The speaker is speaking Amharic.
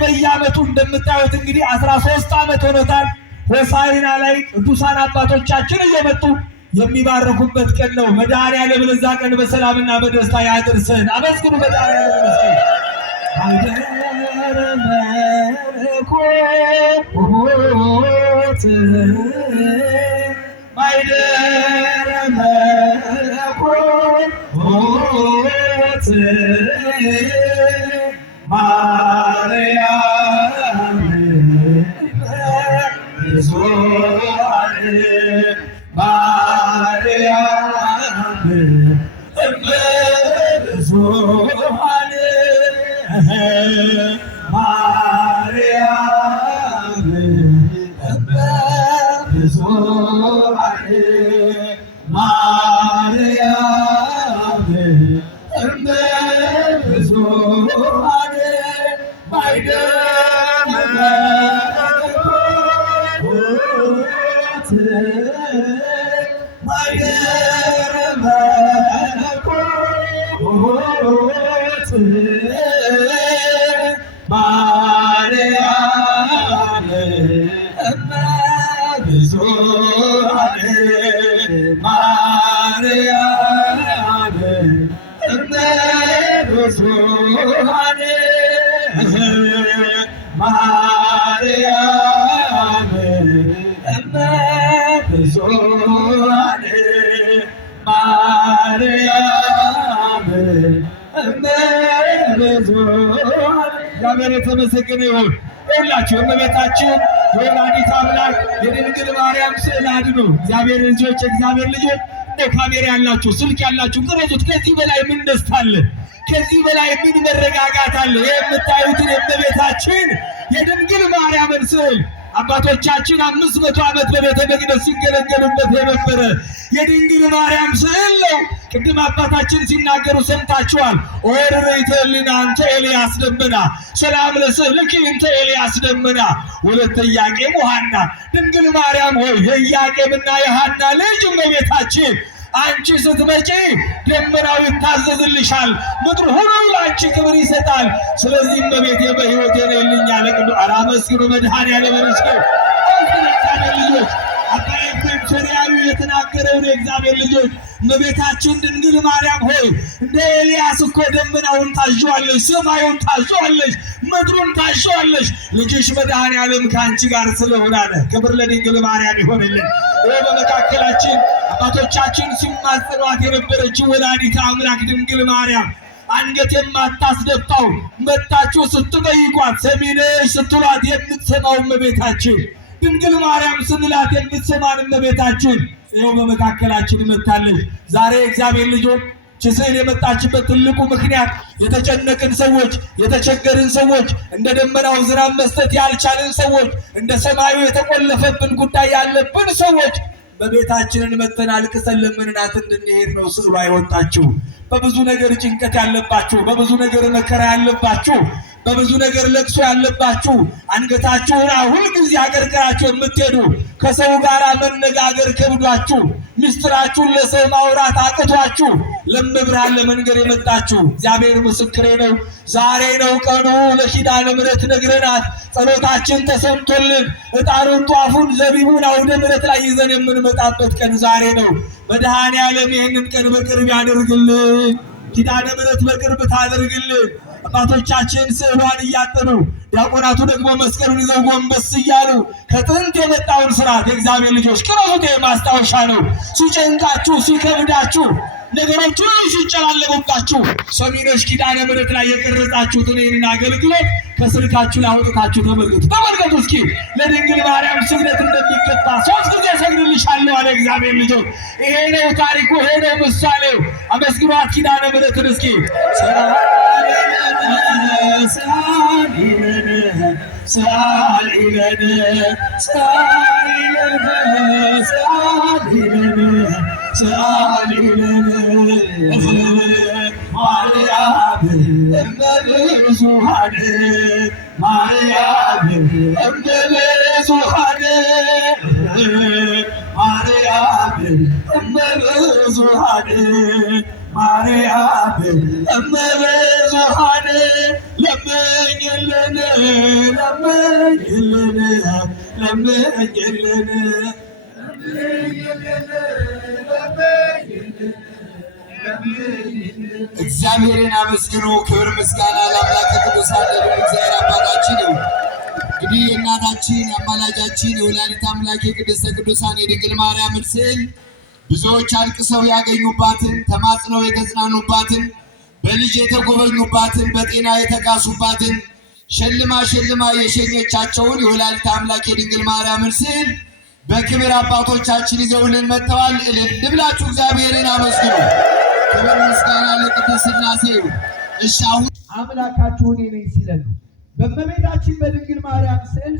በየዓመቱ እንደምታዩት እንግዲህ 13 ዓመት ሆኖታል። ሆሳዕና ላይ ቅዱሳን አባቶቻችን እየመጡ የሚባረኩበት ቀን ነው። መድኃኔዓለም ለዛ ቀን በሰላምና በደስታ ያድርሰን። አመስግኑ መድኃኔዓለም ይመስገን። ማይደረ መለኮት ማይደረ መለኮት ማርያም ብዙኃን ማርያም ብዙኃን ማርያም ብዙኃን ማርያም ብዙኃን ማይደረ መለኮት ማይደረ መለኮት ማርያም ብዙኃን ማርያም ብዙኃን ማርያም ብዙኃን ማርያም ብዙኃን እግዚአብሔር የተመሰገነ ይሁን። ሁላችሁ እመቤታችን የወላዲተ አምላክ የድንግል ማርያም ስዕል አድኖ እግዚአብሔር ልጆች እግዚአብሔር ልጆች ካሜራ ያላችሁ ስልክ ያላችሁ ቅረጹት። ከዚህ በላይ ምን ደስታ አለ? ከዚህ በላይ ምን መረጋጋት አለ? የምታዩትን የእመቤታችን የድንግል ማርያምን ስዕል አባቶቻችን 500 ዓመት በቤተ መቅደስ ሲገለገሉበት የነበረ የድንግል ማርያም ስዕል ነው። ቅድም አባታችን ሲናገሩ ሰምታችኋል። ኦርይተ ሕሊና እንተ ኤልያስ ደመና ሰላም ለስዕልኪ እንተ ኤልያስ ደመና ወለተ ኢያቄም ወሐና። ድንግል ማርያም ሆይ የኢያቄምና የሐና ልጅ እመቤታችን አንቺ ስትመጪ ደመናው ይታዘዝልሻል፣ ምድር ሁሉ ለአንቺ ክብር ይሰጣል። ስለዚህ እመቤቴ በሕይወቴ ነይልኝ አለ ቅዱስ። አመስግኑ መድኃኔዓለም ይመስገን። ልጆች አባ ኤፍሬም ሶርያዊ የተናገረውን የእግዚአብሔር ልጆች እመቤታችን ድንግል ማርያም ሆይ እንደ ኤልያስ እኮ ደመናውን ታዥዋለሽ፣ ሰማዩን ታዥዋለሽ፣ ምድሩን ታዥዋለሽ። ልጅሽ መድኃኔዓለም ከአንቺ ጋር ስለሆነ አለ። ክብር ለድንግል ማርያም ይሆንልን። በመካከላችን አባቶቻችን ሲማጸኗት የነበረችው ወላዲተ አምላክ ድንግል ማርያም አንገት የማታስደፋው መጣችሁ ስትጠይቋት ሰሚ ነሽ ስትሏት የምትሰማው እመቤታችን ድንግል ማርያም ስንላት የምትሰማን እመቤታችን ይኸው በመካከላችን መጥታለች። ዛሬ እግዚአብሔር ልጆች ስዕል የመጣችበት ትልቁ ምክንያት የተጨነቅን ሰዎች፣ የተቸገርን ሰዎች፣ እንደ ደመናው ዝናብ መስጠት ያልቻልን ሰዎች፣ እንደ ሰማዩ የተቆለፈብን ጉዳይ ያለብን ሰዎች በቤታችንን መተን አልቅሰን ለምንናት እንድንሄድ ነው ስዕሏ የወጣችው። በብዙ ነገር ጭንቀት ያለባችሁ፣ በብዙ ነገር መከራ ያለባችሁ፣ በብዙ ነገር ለቅሶ ያለባችሁ፣ አንገታችሁን ሁልጊዜ አቀርቅራችሁ የምትሄዱ፣ ከሰው ጋር መነጋገር ከብዷችሁ፣ ምስጢራችሁን ለሰው ማውራት አቅቷችሁ ለመብርሃን ለመንገር የመጣችሁ እግዚአብሔር ምስክሬ ነው። ዛሬ ነው ቀኑ። ለኪዳነ ምሕረት ነግረናት ጸሎታችን ተሰምቶልን ዕጣኑን፣ ጧፉን፣ ዘቢቡን አውደ ምሕረት ላይ ይዘን የምንመጣበት ቀን ዛሬ ነው። መድኃኔዓለም ይህንን ቀን በቅርብ ያደርግልን። ኪዳነ ምሕረት በቅርብ ታደርግልን። አባቶቻችን ስዕሏን እያጠኑ ዲያቆናቱ ደግሞ መስቀሉን ይዘው ጎንበስ እያሉ ከጥንት የመጣውን ስርዓት የእግዚአብሔር ልጆች ቅረሱት። ማስታወሻ ነው። ሲጨንቃችሁ ሲከብዳችሁ ነገሮች ሁሉ ሲጨላለሙባችሁ ሰሚነሽ ኪዳነ ምሕረት ላይ የቀረጻችሁትን ይህንን አገልግሎት ከስልካችሁ ላይ አውጥታችሁ ተመልከቱ። እስኪ ለድንግል ማርያም ስግደት እንደሚገባ 3 ጊዜ ሰግድልሻለሁ አለ እግዚአብሔር ልጆች። ይሄ ነው ታሪኩ፣ ይሄ ነው ምሳሌው። አመስግኗት ኪዳነ ምሕረትን እስኪ ማርያም እመብዙኃን ማርያም እመብዙኃን ማርያም እመብዙኃን ማርያም እመብዙኃን ለምኝልን ለምኝልን ለምኝልን እግዚአብሔርን አመስግኑ። ክብር ምስጋና ለአምላከ ቅዱሳን ለእግዚአብሔር አባታችን ነው። እንግዲህ የእናታችን የአማላጃችን የወላዲተ አምላክ የቅድስተ ቅዱሳን የድንግል ማርያምን ስዕል ብዙዎች አልቅሰው ያገኙባትን፣ ተማጽነው የተጽናኑባትን፣ በልጅ የተጎበኙባትን፣ በጤና የተካሱባትን፣ ሸልማ የሸኘቻቸውን የወላዲተ አምላክ የድንግል ማርያምን ስዕል በክብር አባቶቻችን ይዘውልን መጥተዋል። እልል ብላችሁ እግዚአብሔርን አመስግኑ። ክብር ምስጋና ለቅድስት ሥላሴ ይሁን። እሺ አሁን አምላካችሁ እኔ ነኝ ሲለን ነው በእመቤታችን በድንግል ማርያም ስዕል